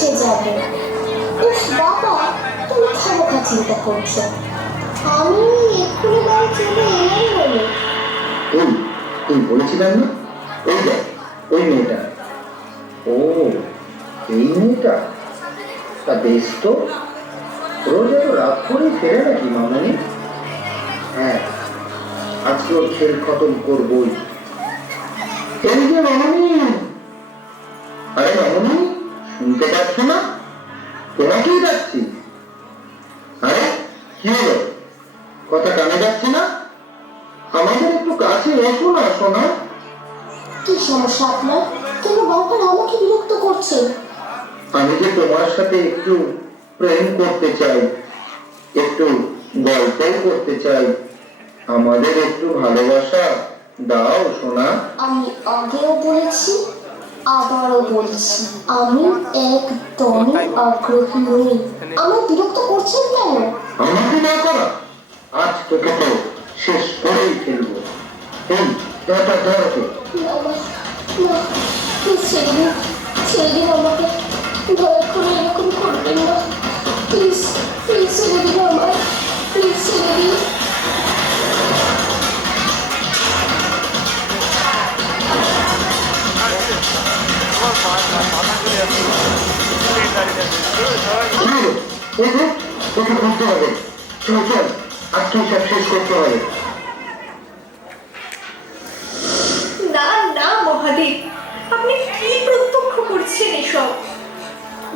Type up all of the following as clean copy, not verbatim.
এসে যাবে। উফ বাবা, তুমি খামোখা চিন্তা করছো। আমি এক্ষুনি বাড়ি চলে এলাম বলে। এই বলেছিলাম না, ওই দেখ ওই মেয়েটা। ও, এই মেয়েটা? তা বেশ তো, রোজ এত রাত করে ফেরে নাকি মামনি? হ্যাঁ, আজকে ওর খেল খতম করবই। এই যে মামনি, আরে মামনি, শুনতে পাচ্ছ না? তোমাকেই যাচ্ছি। আরে কি হলো, কথা কানে যাচ্ছে না? আমাদের একটু কাছে এসো না সোনা। কি সমস্যা আপনার? কেন বারবার আমাকে বিরক্ত করছেন? আমি যে তোমার সাথে একটু প্রেম করতে চাই, একটু গল্পও করতে চাই। আমাদের একটু ভালোবাসা দাও সোনা। আমি আগেও বলেছি, আবারও বলছি, আমি একদমই আগ্রহী নই। আমার বিরক্ত করছেন কেন? আমাকে না করা, আজ তোকে তো শেষ করেই ফেলবো। এই দাদা ধরো, বাবা, না, প্লিজ ছেড়ে দিন, ছেড়ে দিন আমাকে। দয়া করে এরকম করবেন না, প্লিজ, প্লিজ ছেড়ে দিন আমায়, প্লিজ ছেড়ে দিন। ওকে খুঁজতে হবে। চল চল, আজকে সব শেষ করতে হবে। না না মহাদেব, আপনি কি প্রত্যক্ষ করছেন এসব?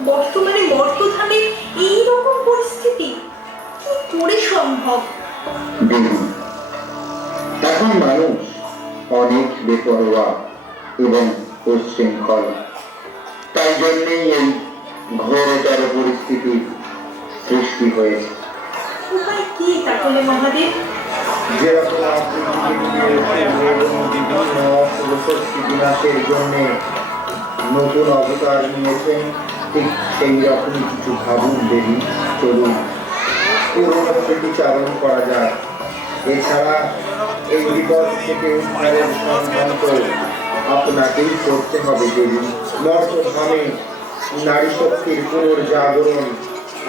বর্তমানে মর্তধামে এইরকম পরিস্থিতি কি করে সম্ভব? দেখুন, এখন মানুষ অনেক বেপরোয়া এবং উচ্ছৃঙ্খল। তাই জন্যেই এই ঘোরতর পরিস্থিতির সৃষ্টি হয়েছে। উপায় কি তাহলে মহাদেব? যেরকম আপনি বিভিন্ন অশুভশক্তি বিনাশের জন্য নতুন অবতার নিয়েছেন, ঠিক সেই রকমই কিছু ভাবুন দেবী। চলুন পুরনো স্মৃতিচারণ করা যায়। এছাড়া এই বিপদ থেকে উদ্ধারের সংক্রান্ত আপনাকেই করতে হবে দেবী। মর্তধামে নারী শক্তির পুনর্জাগরণ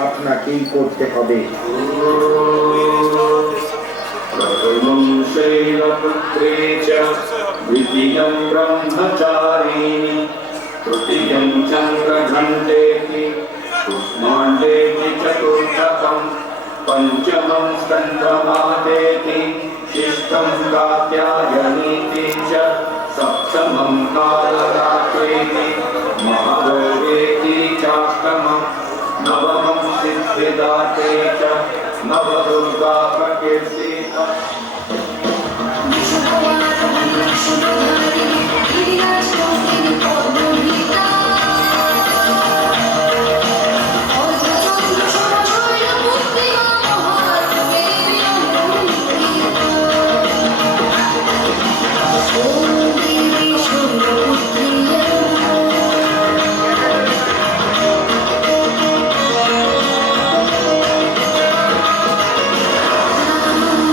আপনাকেই করতে হবে। शैलपुत्रे च द्वितीयं ब्रह्मचारिणी तृतीयं चन्द्रघण्टेति कुष्माण्डेति चतुर्थकं पञ्चमं स्कन्दमादेति षष्ठं कात्यायनीति च सप्तमं कालरात्रेति महागौरेति चाष्टमं नवमं सिद्धिदाते च नवदुर्गा प्रकीर्तिता।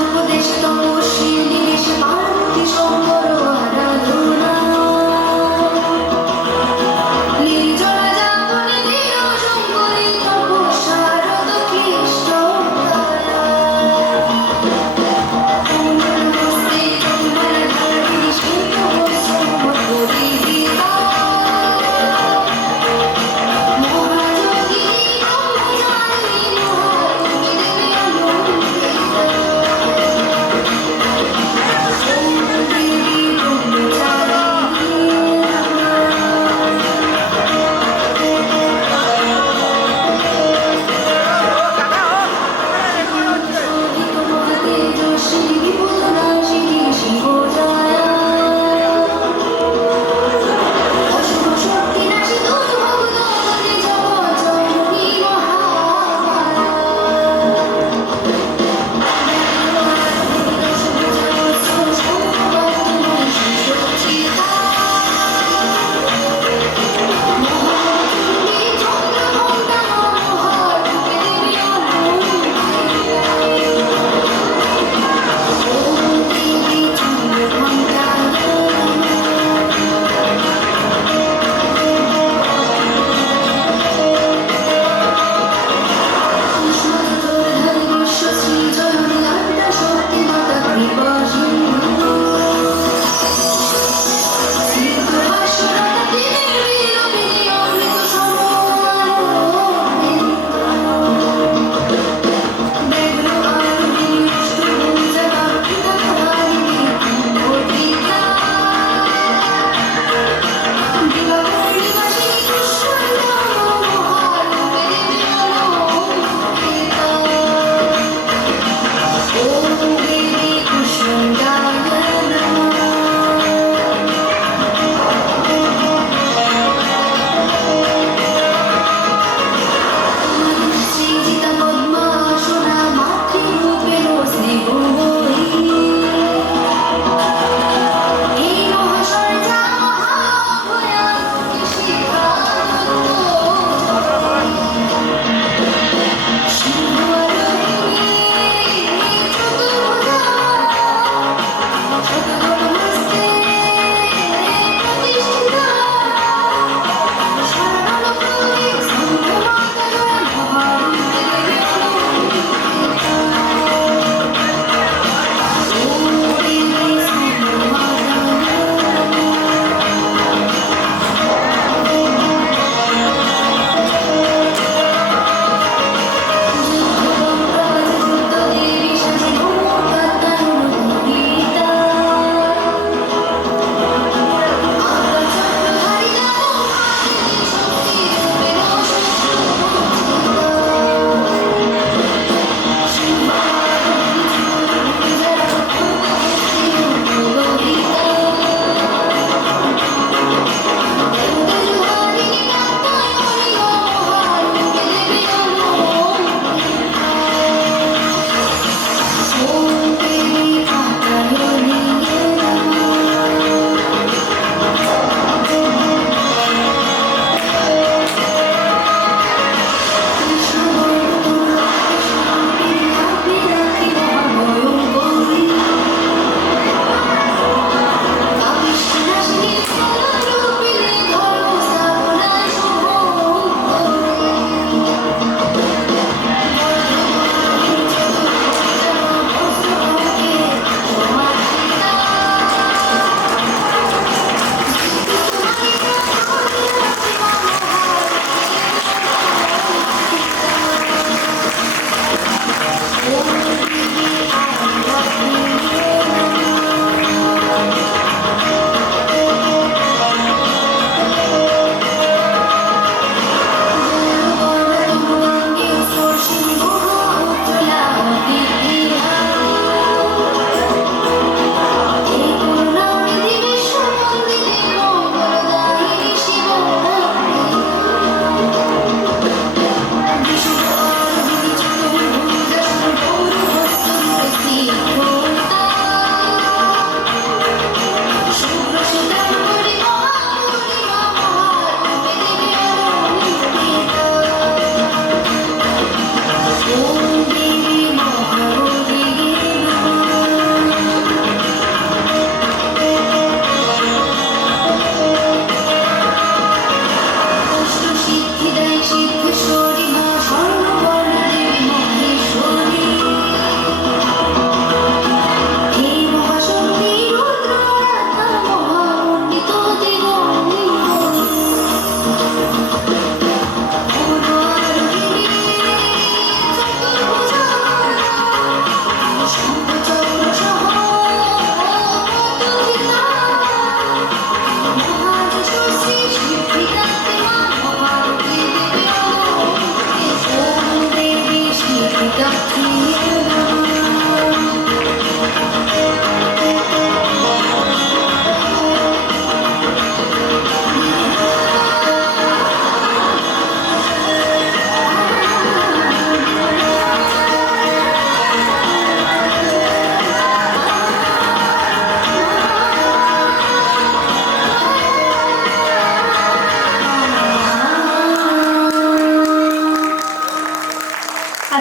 উপদেশ তপস্বী নিবেশ পার্বতী শঙ্কর আরাধনা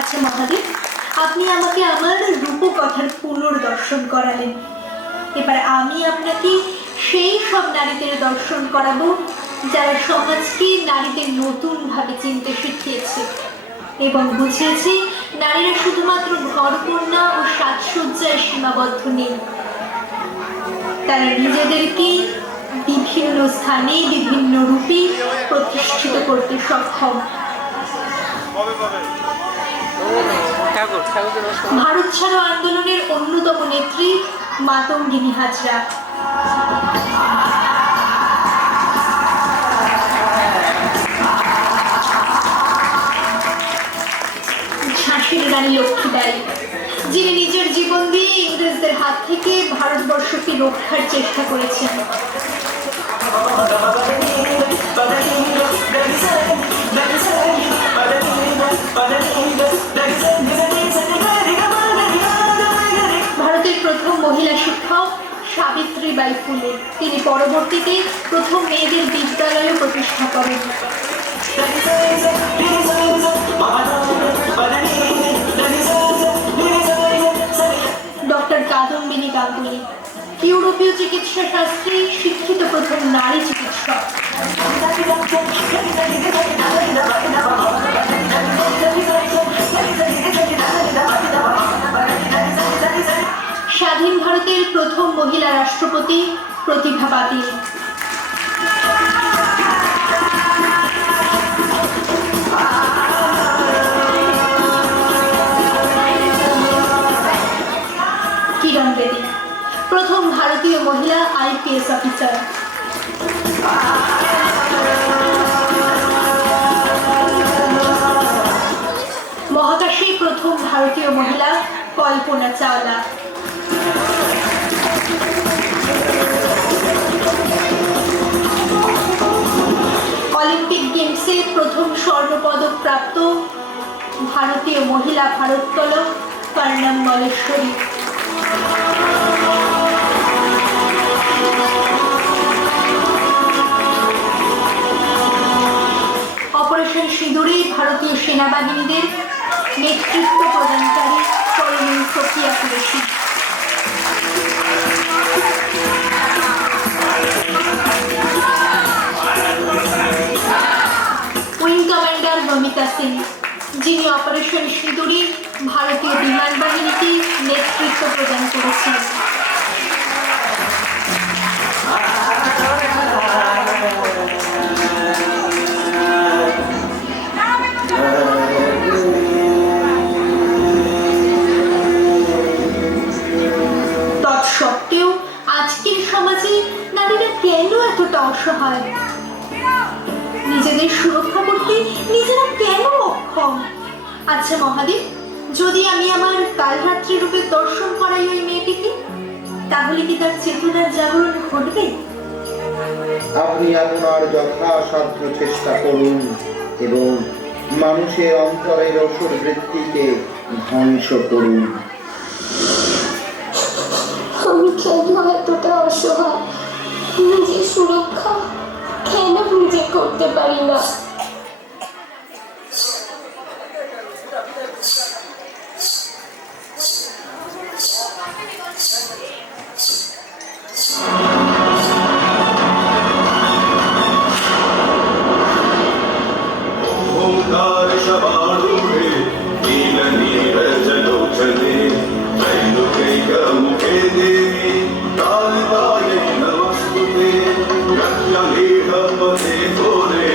আচ্ছা মহাদেব, আপনি আমাকে আমার রূপকথার পুনর্দর্শন করালেন। এবার আমি আপনাকে সেই সব নারীদের দর্শন করাবো যারা সমাজকে নারীদের নতুনভাবে চিনতে শিখিয়েছে এবং বুঝিয়েছে নারীরা শুধুমাত্র ঘরকন্যা ও সাজসজ্জায় সীমাবদ্ধ নেই। তারা নিজেদেরকে বিভিন্ন স্থানে বিভিন্ন রূপে প্রতিষ্ঠিত করতে সক্ষম। ভারত ছাড়ো আন্দোলনের অন্যতম নেত্রী মাতঙ্গিনী হাজরা। ঝাঁসির রানী লক্ষ্মীবাঈ, যিনি নিজের জীবন দিয়ে ইংরেজদের হাত থেকে ভারতবর্ষকে রক্ষার চেষ্টা করেছেন। ভারতের প্রথম মহিলা শিক্ষক সাবিত্রীবাঈ ফুলে, তিনি পরবর্তীতে প্রথম মেয়েদের বিদ্যালয় প্রতিষ্ঠা করেন। ডক্টর কাদম্বিনী গাঙ্গুলি, ইউরোপীয় চিকিৎসা শাস্ত্রে শিক্ষিত প্রথম নারী চিকিৎসক। স্বাধীন ভারতের প্রথম মহিলা রাষ্ট্রপতি প্রতিভা পাতিল। কিরণ বেদী, প্রথম ভারতীয় মহিলা IPS অফিসার। মহাকাশে প্রথম ভারতীয় মহিলা কল্পনা চাওলা। অলিম্পিক গেমসে প্রথম স্বর্ণপদক প্রাপ্ত ভারতীয় মহিলা ভারোত্তোলক কর্ণম মল্লেশ্বরী। অপারেশন সিঁদুরে ভারতীয় সেনাবাহিনীদের নেতৃত্ব প্রদানকারী colonel Sofiya Qureshi. Wing commander Namita Singh, যিনি অপারেশন সিঁদুরে ভারতীয় বিমান বাহিনীকে নেতৃত্ব প্রদান করেছেন। তৎসত্ত্বেও আজকের সমাজে নারীরা কেন এতটা অসহায়? নিজেদের সুরক্ষা করতে নিজেরা কেন অক্ষম? আচ্ছা মহাদেব, যদি আমি আমার কাল রাত্রি রূপে দর্শন করাই ওই মেয়েটিকে, তাহলে কি তার চেতনার জাগরণ ঘটবে? আপনি আপনার যথাসাধ্য চেষ্টা করুন এবং মানুষের অন্তরের অসুর বৃত্তিকে ধ্বংস করুন। আমি কেন এতটা অসহায়? নিজের সুরক্ষা কেন নিজে করতে পারি না? ओंकार शबारूढे नीलनीरजलोचने त्रैलोक्यमुखे देवी कालिकायै नमस्तुते प्रत्यलेहपथे घोरे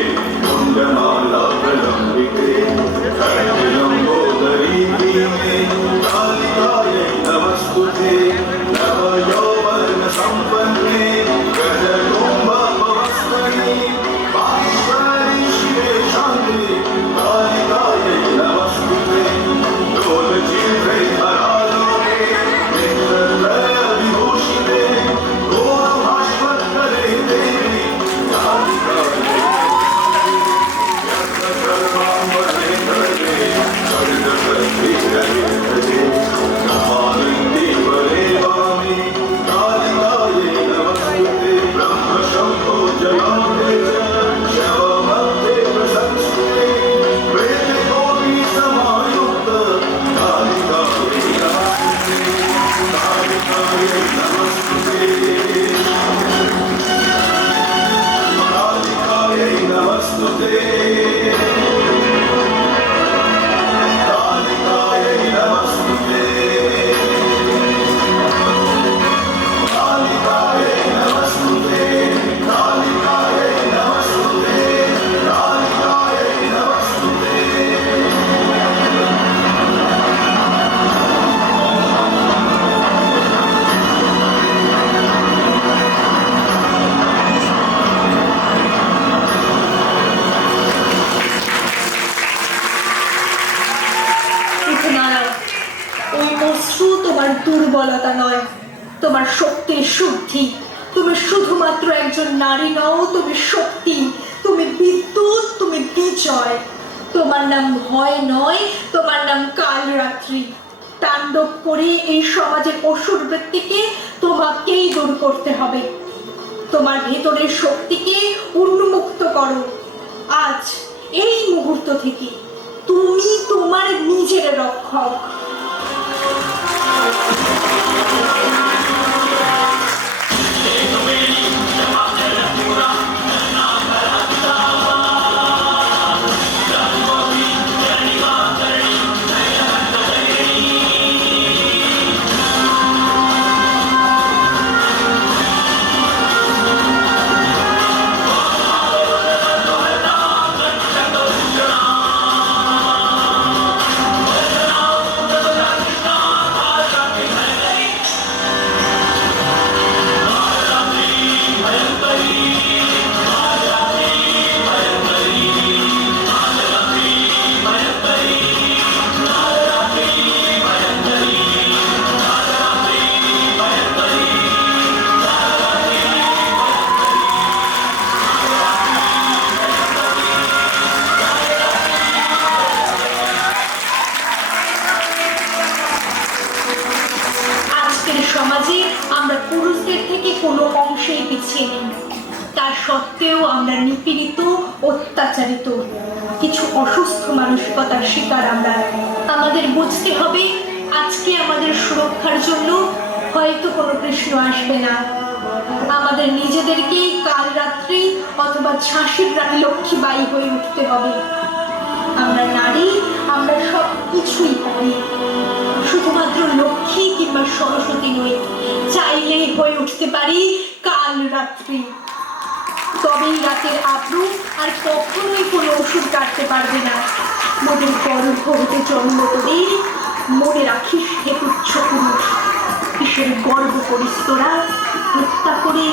তোমার দুর্বলতা নয়, তোমার শক্তির শুদ্ধি। তুমি শুধুমাত্র একজন নারী নও, তুমি শক্তি, তুমি বিদ্যুৎ, তুমি বিজয়। তোমার নাম ভয় নয়, তোমার নাম কালরাত্রি। তাণ্ডব করে এই সমাজের অসুর বৃত্তিকে তোমাকেই দূর করতে হবে। তোমার ভেতরের শক্তিকে উন্মুক্ত করো। আজ এই মুহূর্ত থেকে তুমি তোমার নিজের রক্ষক। সমাজে আমরা পুরুষদের থেকে কোনো অংশেই পিছিয়ে নেই। তার সত্ত্বেও আমরা নিপীড়িত, অত্যাচারিত, কিছু অসুস্থ মানসিকতার শিকার আমরা। আমাদের বুঝতে হবে আজকে আমাদের সুরক্ষার জন্য হয়তো কোনো কৃষ্ণ আসবে না। আমাদের নিজেদেরকেই কাল রাত্রি অথবা ঝাঁসির রানী লক্ষ্মীবাঈ হয়ে উঠতে হবে। আমরা নারী, আমরা সব কিছুই পারি, শুধুমাত্র লক্ষ্মী কিংবা সরস্বতী নই। চাইলেই হয়ে উঠতে পারি কাল রাত্রি। তবেই রাতের আব্রু আর কখনোই কোনো ওষুধ কাটতে পারবে না। মোদের গর্ভ হতে জন্ম তোদের, মনে রাখিস হে তুচ্ছ পুরুষ। কিসের গর্ব করিস তোরা? হত্যা করে